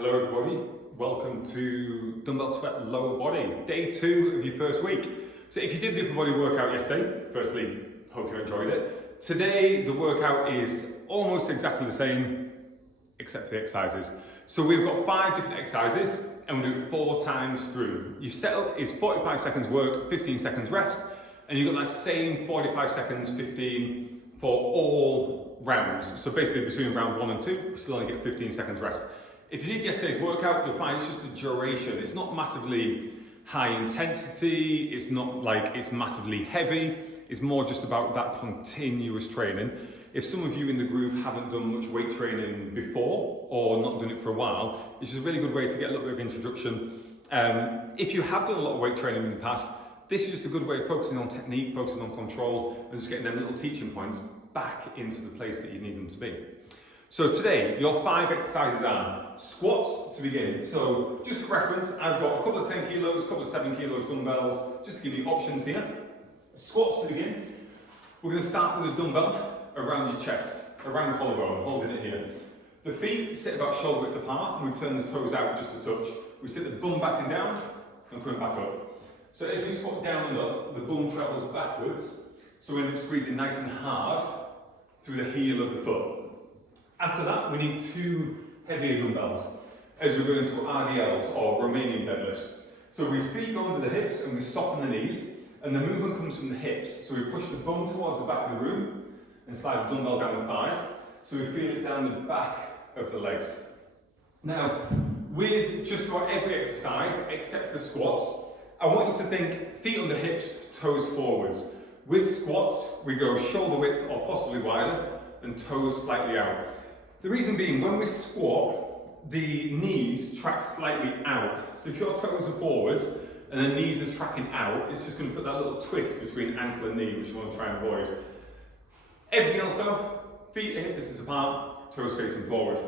Hello everybody, welcome to Dumbbell Sweat Lower Body, day 2 of your first week. So if you did the upper body workout yesterday, firstly, hope you enjoyed it. Today the workout is almost exactly the same, except for the exercises. So we've got 5 different exercises and we'll do it 4 times through. Your setup is 45 seconds work, 15 seconds rest, and you've got that same 45 seconds, 15 for all rounds. So basically between round 1 and 2, you still only get 15 seconds rest. If you did yesterday's workout, you'll find it's just the duration. It's not massively high intensity, it's not like it's massively heavy, it's more just about that continuous training. If some of you in the group haven't done much weight training before or not done it for a while, it's just a really good way to get a little bit of introduction. If you have done a lot of weight training in the past, this is just a good way of focusing on technique, focusing on control, and just getting them little teaching points back into the place that you need them to be. So today, your 5 exercises are squats to begin. So just for reference, I've got a couple of 10 kilos, a couple of 7 kilos dumbbells, just to give you options here. Squats to begin. We're going to start with a dumbbell around your chest, around the collarbone, holding it here. The feet sit about shoulder width apart, and we turn the toes out just a touch. We sit the bum back and down, and coming back up. So as we squat down and up, the bum travels backwards, so we end up squeezing nice and hard through the heel of the foot. After that, we need 2 heavier dumbbells as we go into RDLs or Romanian deadlifts. So we feet go under the hips and we soften the knees, and the movement comes from the hips. So we push the bum towards the back of the room and slide the dumbbell down the thighs. So we feel it down the back of the legs. Now, with just about every exercise except for squats, I want you to think feet under hips, toes forwards. With squats, we go shoulder width or possibly wider and toes slightly out. The reason being, when we squat, the knees track slightly out. So if your toes are forwards and the knees are tracking out, it's just going to put that little twist between ankle and knee, which you want to try and avoid. Everything else though, feet at hip distance apart, toes facing forward.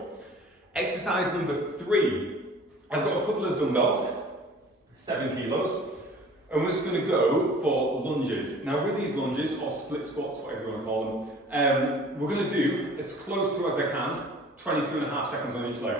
Exercise number 3, I've got a couple of dumbbells, 7 kilos, and we're just going to go for lunges. Now with these lunges, or split squats, whatever you want to call them, we're going to do as close to as I can, 22.5 seconds on each leg.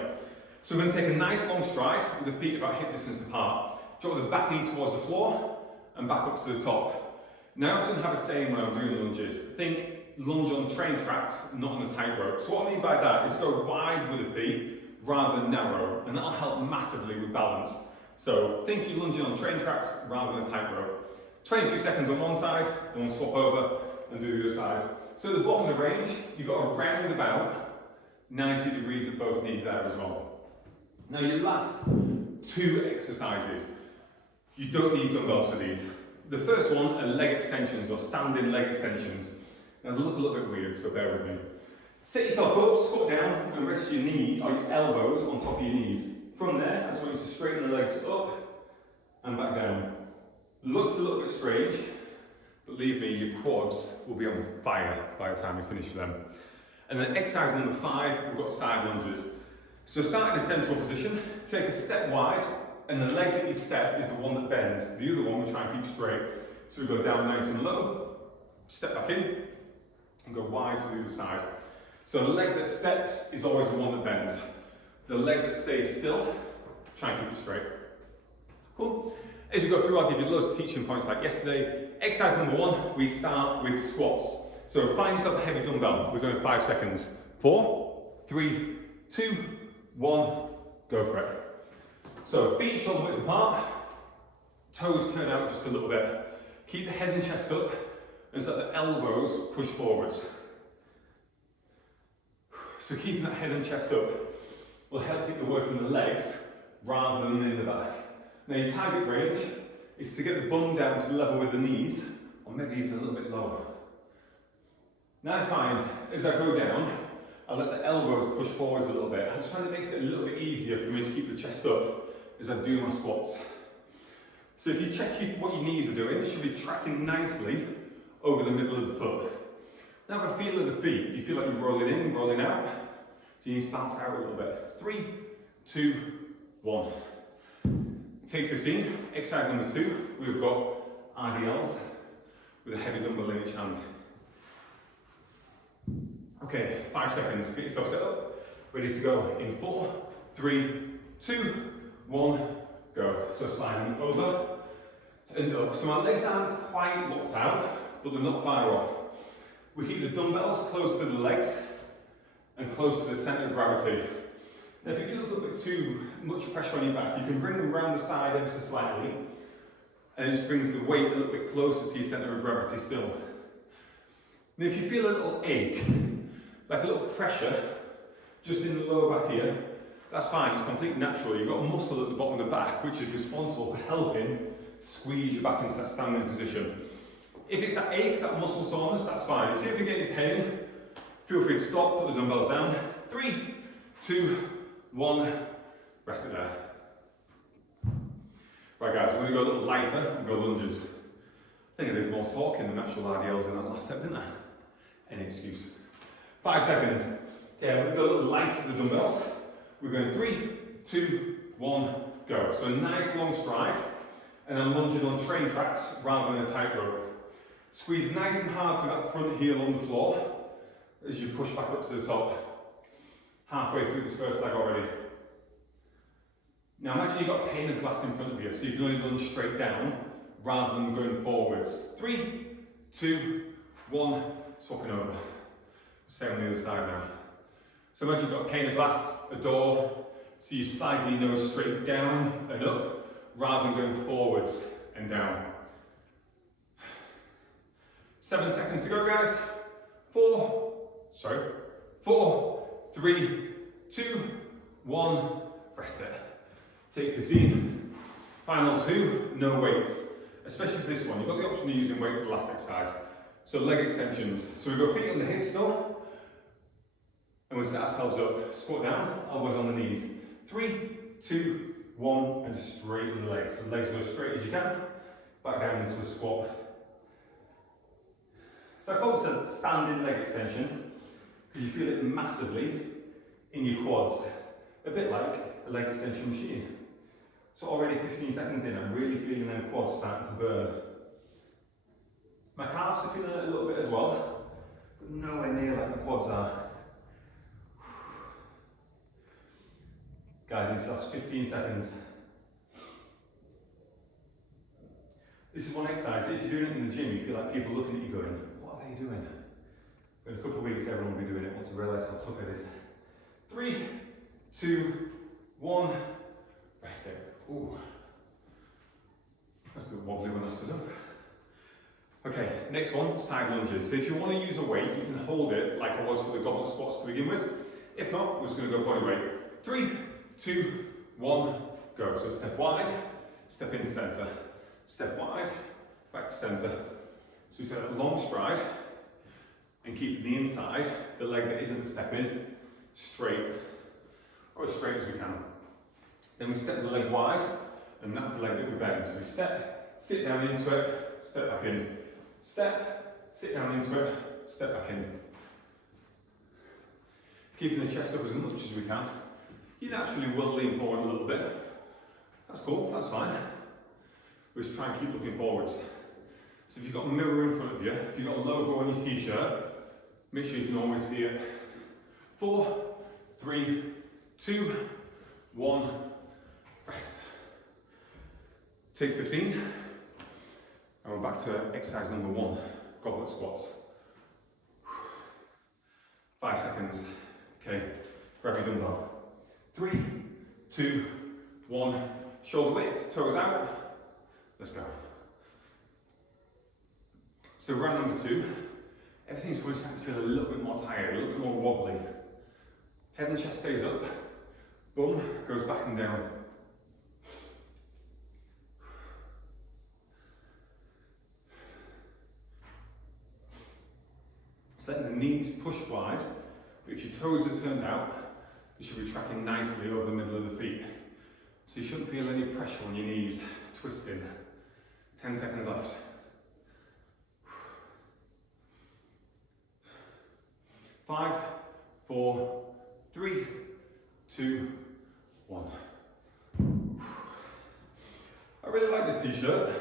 So we're going to take a nice long stride with the feet about hip distance apart, drop the back knee towards the floor, and back up to the top. Now I often have a saying when I'm doing lunges, think lunge on train tracks, not on a tightrope. So what I mean by that is go wide with the feet rather than narrow, and that'll help massively with balance. So think you're lunging on train tracks rather than a tightrope. 22 seconds on one side, then we'll swap over and do the other side. So at the bottom of the range, you've got around about 90 degrees at both knees there as well. Now your last 2 exercises, you don't need dumbbells for these. The first one are leg extensions or standing leg extensions. Now they look a little bit weird, so bear with me. Sit yourself up, squat down and rest your knee or your elbows on top of your knees. From there, I just want you to straighten the legs up and back down. Looks a little bit strange, but believe me, your quads will be on fire by the time you finish with them. And then exercise number 5, we've got side lunges. So start in a central position, take a step wide, and the leg that you step is the one that bends. The other one we try and keep straight. So we go down nice and low, step back in, and go wide to the other side. So the leg that steps is always the one that bends. The leg that stays still, try and keep it straight. Cool? As we go through, I'll give you loads of teaching points like yesterday. Exercise number 1, we start with squats. So find yourself a heavy dumbbell. We're going 5 seconds. 4, 3, 2, 1, go for it. So feet shoulder width apart, toes turn out just a little bit. Keep the head and chest up, and so that the elbows push forwards. So keeping that head and chest up will help get the work in the legs rather than in the back. Now your target range is to get the bum down to level with the knees, or maybe even a little bit lower. Now I find, as I go down, I let the elbows push forwards a little bit. I just find it makes it a little bit easier for me to keep the chest up as I do my squats. So if you check what your knees are doing, they should be tracking nicely over the middle of the foot. Now have a feel of the feet. Do you feel like you're rolling in, rolling out? Do you need to bounce out a little bit? 3, 2, 1. Take 15. Exercise number 2. We've got RDLs with a heavy dumbbell in each hand. Okay, 5 seconds. Get yourself set up. Ready to go in 4, 3, 2, 1, go. So sliding over and up. So my legs aren't quite locked out, but they're not far off. We keep the dumbbells close to the legs and close to the centre of gravity. Now if it feels a little bit too much pressure on your back, you can bring them around the side ever so slightly, and it just brings the weight a little bit closer to your centre of gravity still. And if you feel a little ache, like a little pressure, just in the lower back here, that's fine, it's completely natural. You've got a muscle at the bottom of the back which is responsible for helping squeeze you back into that standing position. If it's that ache, that muscle soreness, that's fine. If you're ever getting pain, feel free to stop, put the dumbbells down. 3, 2, 1, rest it there. Right guys, we're going to go a little lighter and go lunges. I think I did more talking than actual RDLs in that last set, didn't I? Any excuse. 5 seconds. Yeah, we're going to go a little lighter with the dumbbells. We're going 3, 2, 1, go. So a nice long stride, and then lunging on train tracks rather than a tightrope. Squeeze nice and hard through that front heel on the floor as you push back up to the top. Halfway through this first leg already. Now imagine you've got a pane of glass in front of you, so you can only lunge straight down rather than going forwards. 3, 2, 1, swapping over. Same on the other side now. So imagine you've got a pane of glass, a door, so you slide your nose straight down and up rather than going forwards and down. 7 seconds to go, guys. 4, 3, 2, 1, rest it. Take 15. Final 2, no weights. Especially for this one, you've got the option of using weight for the last exercise. So leg extensions. So we go feet on the hips still, and we set ourselves up. Squat down, elbows on the knees. 3, 2, 1, and straighten the legs. So the legs go as straight as you can, back down into a squat. So I call this a standing leg extension because you feel it massively in your quads. A bit like a leg extension machine. So already 15 seconds in, I'm really feeling them quads starting to burn. My calves are feeling it a little bit as well, but nowhere near like my quads are. Guys, in this last 15 seconds. This is one exercise that if you're doing it in the gym, you feel like people looking at you going, what are they doing? But in a couple of weeks, everyone will be doing it once they realise how tough it is. 3, 2, 1, rest it. Ooh. That's a bit wobbly when I stood up. Okay, next one, side lunges. So if you want to use a weight, you can hold it like I was for the goblet squats to begin with. If not, we're just going to go body weight. 3, 2, 1, go. So step wide, step into centre. Step wide, back to centre. So you set a long stride and keep the inside, the leg that isn't stepping, straight, or as straight as we can. Then we step the leg wide, and that's the leg that we bend. So we step, sit down into it, step back in. Step, sit down into it, step back in. Keeping the chest up as much as we can. You naturally will lean forward a little bit. That's cool, that's fine. We just try and keep looking forwards. So if you've got a mirror in front of you, if you've got a logo on your t-shirt, make sure you can always see it. 4, 3, 2, 1, rest. Take 15, and we're back to exercise number 1, goblet squats. 5 seconds. Okay, grab your dumbbell. 3, 2, 1, shoulder width, toes out. Let's go. So round number 2, everything's probably starting to feel a little bit more tired, a little bit more wobbly. Head and chest stays up, bum goes back and down. Just letting the knees push wide, but if your toes are turned out, you should be tracking nicely over the middle of the feet. So you shouldn't feel any pressure on your knees twisting. 10 seconds left. 5, 4, 3, 2, 1. I really like this t-shirt,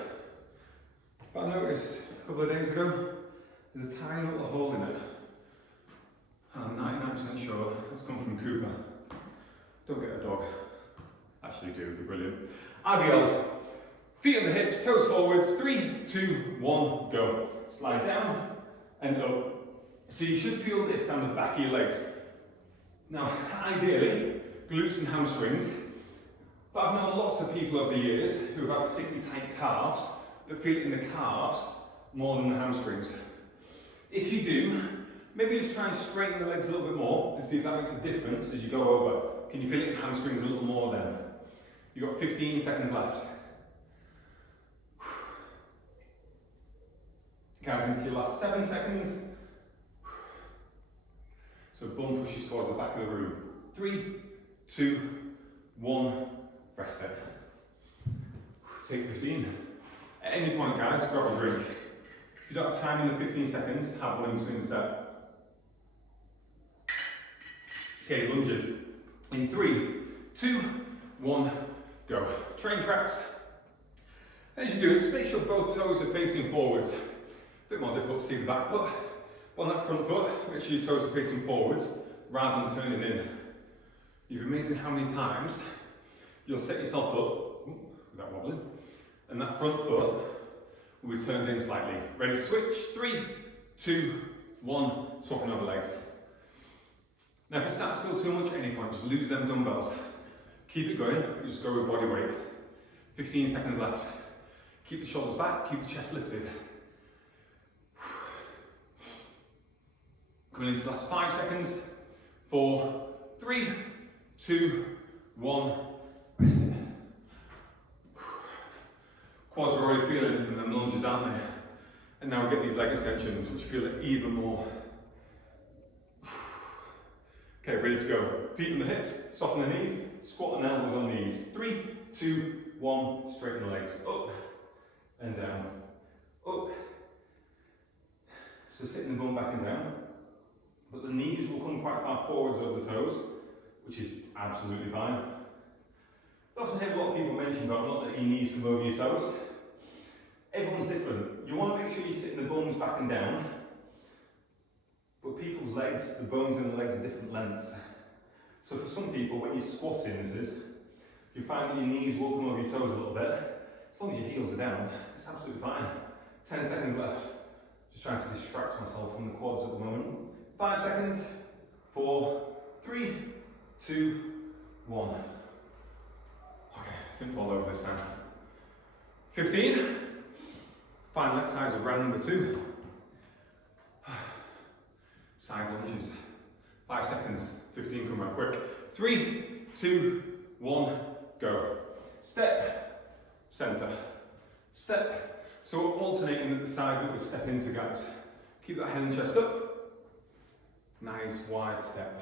but I noticed a couple of days ago there's a tiny little hole in it. And I'm 99% sure it's come from Cooper. Don't get a dog. Actually do, they're brilliant. Adios. Feet on the hips, toes forwards. 3, 2, 1, go. Slide down and up. So you should feel this down the back of your legs. Now, ideally, glutes and hamstrings. But I've known lots of people over the years who have had particularly tight calves that feel it in the calves more than the hamstrings. If you do, maybe just try and straighten the legs a little bit more and see if that makes a difference as you go over. Can you feel it in hamstrings a little more then? You've got 15 seconds left. Guys, into your last 7 seconds. So bum pushes towards the back of the room. 3, 2, 1, rest it. Take 15. At any point, guys, grab a drink. If you don't have time in the 15 seconds, have one in between the step. Okay, lunges. In 3, 2, 1, go. Train tracks. As you do it, just make sure both toes are facing forwards. A bit more difficult to see the back foot. But on that front foot, make sure your toes are facing forwards rather than turning in. You'll be amazing how many times you'll set yourself up without wobbling, and that front foot will be turned in slightly. Ready to switch? 3, 2, 1, swapping over legs. Now if it starts to feel too much at any point, just lose them dumbbells. Keep it going, just go with body weight. 15 seconds left. Keep the shoulders back, keep the chest lifted. Coming into the last 5 seconds. 4, 3, 2, 1, rest it. Quads are already feeling it from them lunges, aren't they? And now we get these leg extensions, which feel it even more. Okay, ready to go. Feet on the hips, soften the knees, squat and elbows on knees. 3, 2, 1, straighten the legs. Up and down. Up. So sitting the bum back and down. But the knees will come quite far forwards over the toes, which is absolutely fine. I often hear a lot of people mention about not letting your knees come over your toes. Everyone's different. You want to make sure you're sitting the bones back and down, but people's legs, the bones in the legs are different lengths. So for some people, when you're squatting, you find that your knees will come over your toes a little bit. As long as your heels are down, it's absolutely fine. 10 seconds left. Just trying to distract myself from the quads at the moment. 5 seconds. 4, 3, 2, 1. Okay, didn't fall over this time. 15. Final exercise of round number 2. Side lunges. 5 seconds. 15, come back quick. 3, 2, 1, go. Step, center, step. So we're alternating at the side that we step into, guys. Keep that head and chest up. Nice wide step.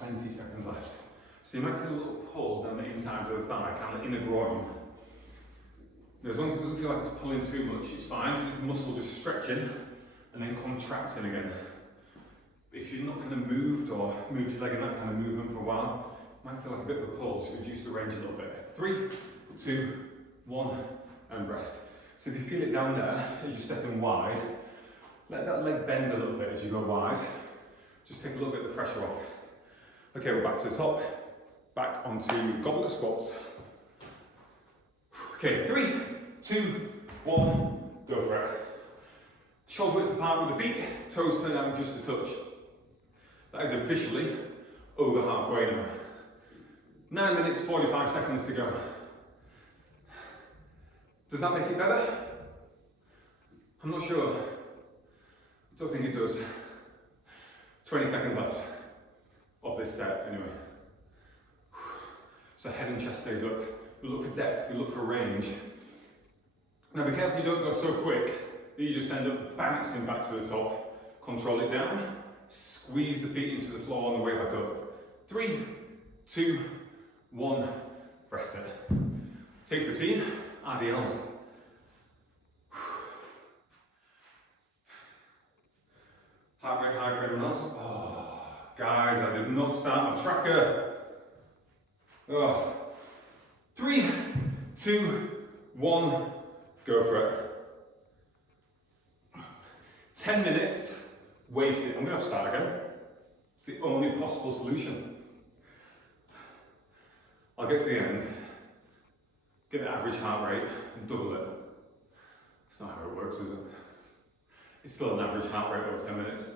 ,20 seconds left. So you might feel a little pull down the inside of the thigh, kind of inner groin. Now, as long as it doesn't feel like it's pulling too much, it's fine, because it's the muscle just stretching and then contracting again. But if you've not kind of moved or moved your leg in that kind of movement for a while, it might feel like a bit of a pull, so reduce the range a little bit. 3, 2, 1, and rest. So if you feel it down there, as you're stepping wide, let that leg bend a little bit as you go wide. Just take a little bit of the pressure off. Okay, we're back to the top. Back onto goblet squats. Okay, 3, 2, 1, go for it. Shoulder width apart with the feet, toes turn out just a touch. That is officially over halfway now. 9 minutes, 45 seconds to go. Does that make it better? I'm not sure. I don't think it does. 20 seconds left of this set anyway. So head and chest stays up. We look for depth, we look for range. Now be careful you don't go so quick that you just end up bouncing back to the top. Control it down, squeeze the feet into the floor on the way back up. 3, 2, 1, rest it. Take 15, adios. Heart rate high for everyone else. Oh, guys, I did not start my tracker. Oh. 3, 2, 1, go for it. 10 minutes wasted. I'm going to have to start again. It's the only possible solution. I'll get to the end, get the average heart rate and double it. It's not how it works, is it? It's still an average heart rate over 10 minutes.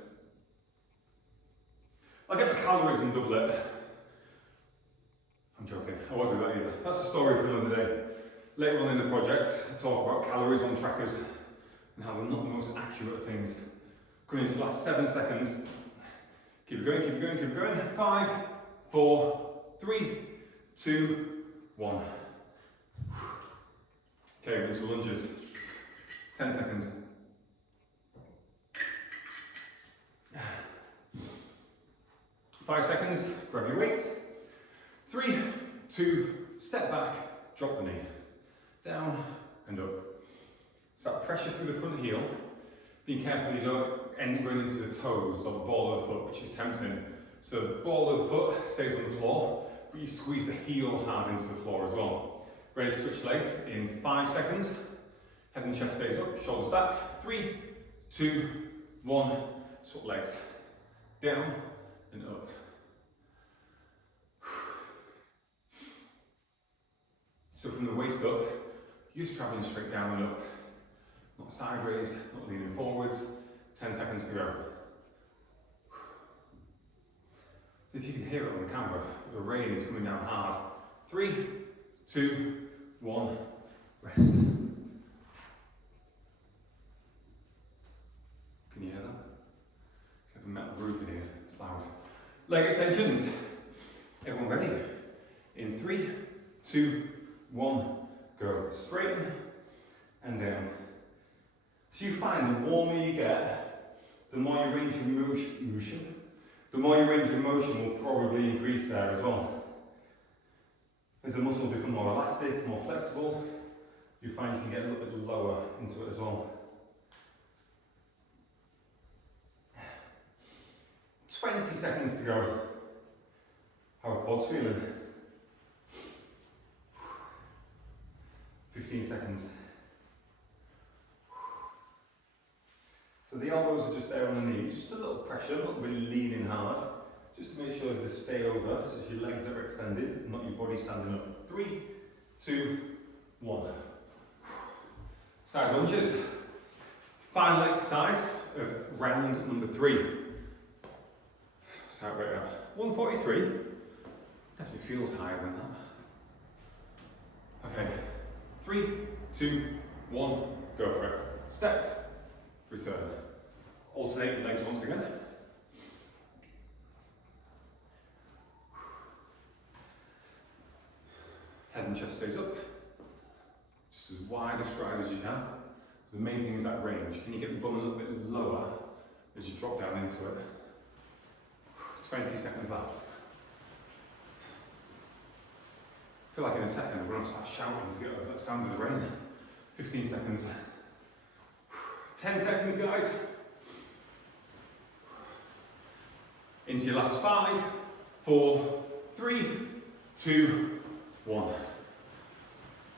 I'll get the calories and double it. I'm joking, I won't do that either. That's a story for another day. Later on in the project, I talk about calories on trackers and how they're not the most accurate things. Coming into the last 7 seconds. Keep it going, keep it going, keep it going. 5, 4, 3, 2, 1. Okay, into lunges. 10 seconds. 5 seconds, grab your weights. 3, 2, step back, drop the knee. Down and up. So that pressure through the front heel. Being careful you don't end up going into the toes or the ball of the foot, which is tempting. So the ball of the foot stays on the floor, but you squeeze the heel hard into the floor as well. Ready to switch legs in 5 seconds. Head and chest stays up, shoulders back. 3, 2, 1, swap legs. Down and up. So from the waist up, you're just travelling straight down and up. Not sideways, not leaning forwards. 10 seconds to go. So if you can hear it on the camera, the rain is coming down hard. 3, 2, 1, rest. Can you hear that? It's like a metal roof in here, it's loud. Leg extensions. Everyone ready? In 3, 2, 1, go. Straighten and down. So you find the warmer you get, the more your range of motion, the more your range of motion will probably increase there as well. As the muscles become more elastic, more flexible, you find you can get a little bit lower into it as well. 20 seconds to go. How are quads feeling? 15 seconds. So the elbows are just there on the knees, just a little pressure, not really leaning hard, just to make sure they stay over, so your legs are extended, not your body standing up. 3, 2, 1. Side lunges. Final exercise of round number 3. Start right now. 143. Definitely feels higher than that. Okay. 3, 2, 1, go for it. Step, return. Alternate legs once again. Head and chest stays up. Just as wide a stride as you can. The main thing is that range. Can you get the bum a little bit lower as you drop down into it? 20 seconds left. I feel like in a second I'm going to start shouting to get over that sound of the rain. 15 seconds. 10 seconds, guys. Into your last 5, 4, 3, 2, 1.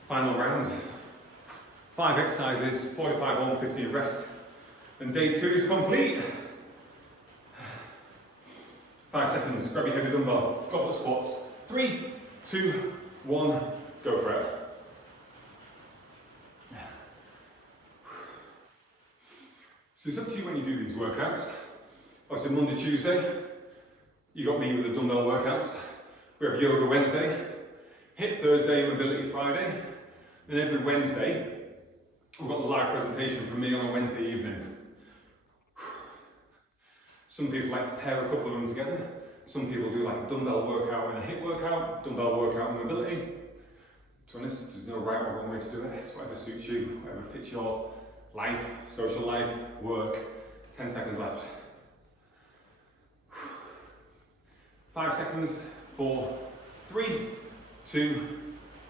Final round. 5 exercises, 45 on, 15 rest. And day 2 is complete. 5 seconds, grab your heavy dumbbell, goblet squats. 3, 2, 1, go for it. So it's up to you when you do these workouts. Obviously Monday, Tuesday, you got me with the dumbbell workouts. We have yoga Wednesday, HIIT Thursday, mobility Friday. And every Wednesday, we've got the live presentation from me on a Wednesday evening. Some people like to pair a couple of them together. Some people do like a dumbbell workout and a HIIT workout, dumbbell workout and mobility. To be honest, there's no right or wrong way to do it. It's whatever suits you, whatever fits your life, social life, work. 10 seconds left. 5 seconds, 4, 3, 2,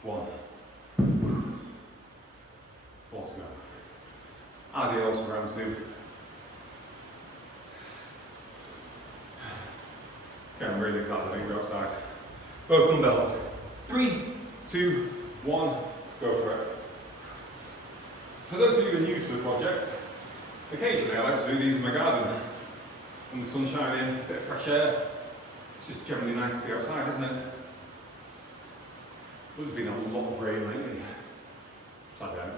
1. 4 to go. Adios for round 2. Okay, I'm really glad I didn't go outside. Both dumbbells. 3, 2, 1, go for it. For those of you who are new to the project, occasionally I like to do these in my garden. When the sun's shining, a bit of fresh air. It's just generally nice to be outside, isn't it? There's been a lot of rain lately. Upside down.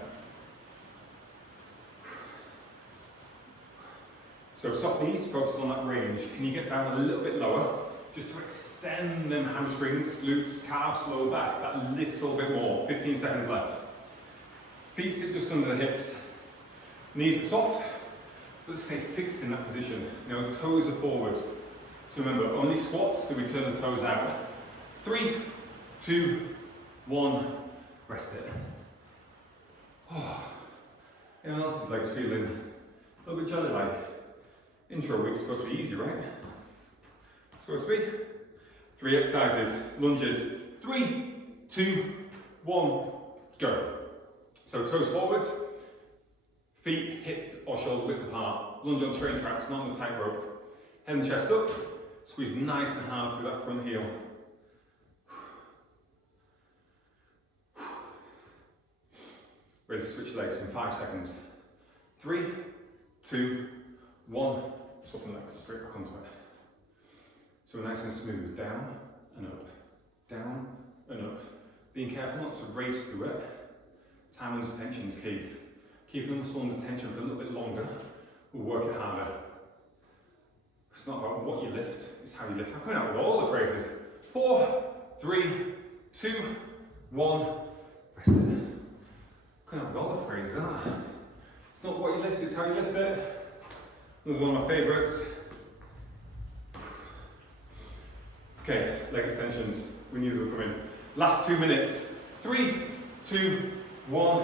So soft knees, focus on that range. Can you get down a little bit lower? Just to extend them hamstrings, glutes, calves, lower back, that little bit more. 15 seconds left. Feet sit just under the hips. Knees are soft, but stay fixed in that position. Now toes are forwards. So remember, only squats do we turn the toes out. 3, 2, 1, rest it. Oh. Anyone else's legs feeling a little bit jelly-like? Intro week's supposed to be easy, right? Supposed to be. 3 exercises, lunges. 3, 2, 1, go. So toes forwards, feet hip or shoulder width apart. Lunge on train tracks, not on the tightrope. Head and chest up. Squeeze nice and hard through that front heel. Ready to switch legs in 5 seconds. 3, 2, 1. Swap the legs straight back onto it. So we're nice and smooth. Down and up. Down and up. Being careful not to race through it. Time under tension is key. Keeping the muscle under tension for a little bit longer will work it harder. It's not about what you lift, it's how you lift. I'm coming out with all the phrases. 4, 3, 2, 1. Rest it. Coming out with all the phrases, aren't I? It's not what you lift, it's how you lift it. This is one of my favourites. Okay, leg extensions. We knew they were coming. Last 2 minutes. 3, 2, 1.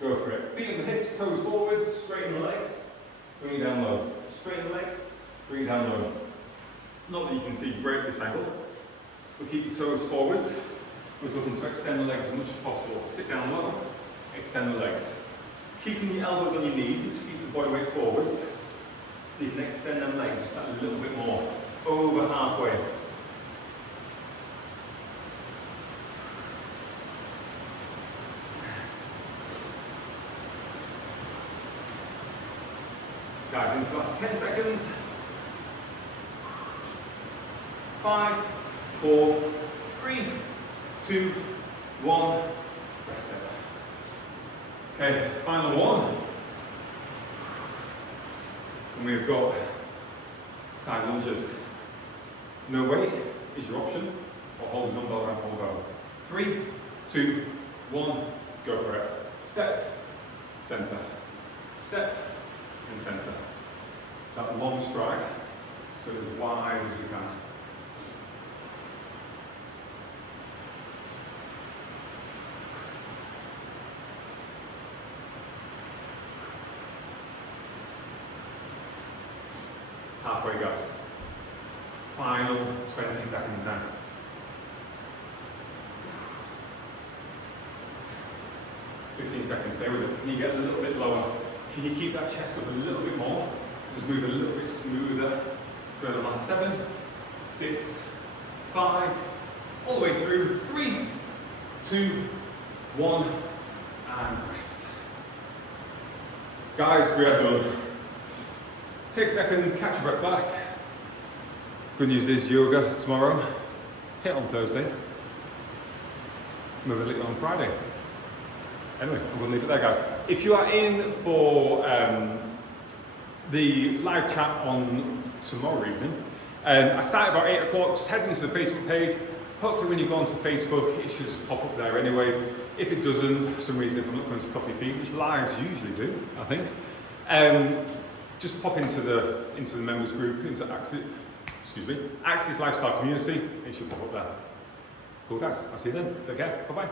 Go for it. Feet on the hips, toes forwards, straighten the legs. Bring it down low. Straighten the legs. Bring it down low. Not that you can see great this angle, but keep your toes forwards. We're looking to extend the legs as much as possible. Sit down low, extend the legs. Keeping your elbows on your knees, which keeps the body weight forwards. So you can extend them legs just a little bit more. Over halfway. Guys, into the last 10 seconds. 5, 4, 3, 2, 1. Rest it. Okay, final one. And we've got side lunges. No weight is your option, or hold the dumbbell around elbow. 3, 2, 1, go for it. Step, center. Step, and center. So that long stride, so as wide as we can. Halfway, guys. Final 20 seconds now. Seconds, stay with it. Can you get a little bit lower? Can you keep that chest up a little bit more? Just move a little bit smoother for the last 7, 6, 5, all the way through. 3, 2, 1, and rest. Guys, we are done. Take seconds, catch your breath back. Good news is yoga tomorrow, hit on Thursday, move a little on Friday. Anyway, I'm going to leave it there, guys. If you are in for the live chat on tomorrow evening, I start about 8 o'clock, just head into the Facebook page. Hopefully when you go onto Facebook, it should just pop up there anyway. If it doesn't, for some reason, if I'm not going to stop your feed, which lives usually do, I think, just pop into the members group, into Axis Lifestyle Community. It should pop up there. Cool, guys. I'll see you then. Take care. Bye-bye.